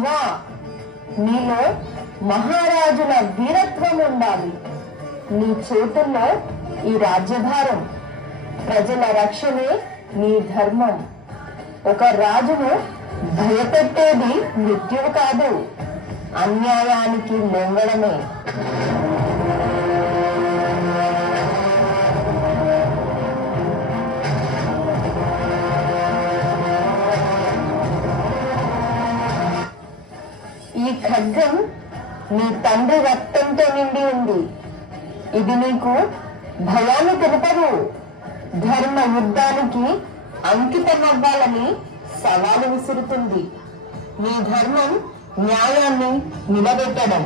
శివ, నీలో మహారాజుల వీరత్వం ఉండాలి. నీ చేతుల్లో ఈ రాజ్యభారం, ప్రజల రక్షణే నీ ధర్మం. ఒక రాజును భయపెట్టేది మృత్యువు కాదు, అన్యాయానికి లొంగడమే. ఈ ఖడ్గం నీ తండ్రి రక్తంతో నిండి ఉంది. ఇది నీకు భయాన్ని తెలుపదు, ధర్మ యుద్ధానికి అంకితమవ్వాలని సవాలు విసురుతుంది. నీ ధర్మం న్యాయాన్ని నిలబెట్టడం.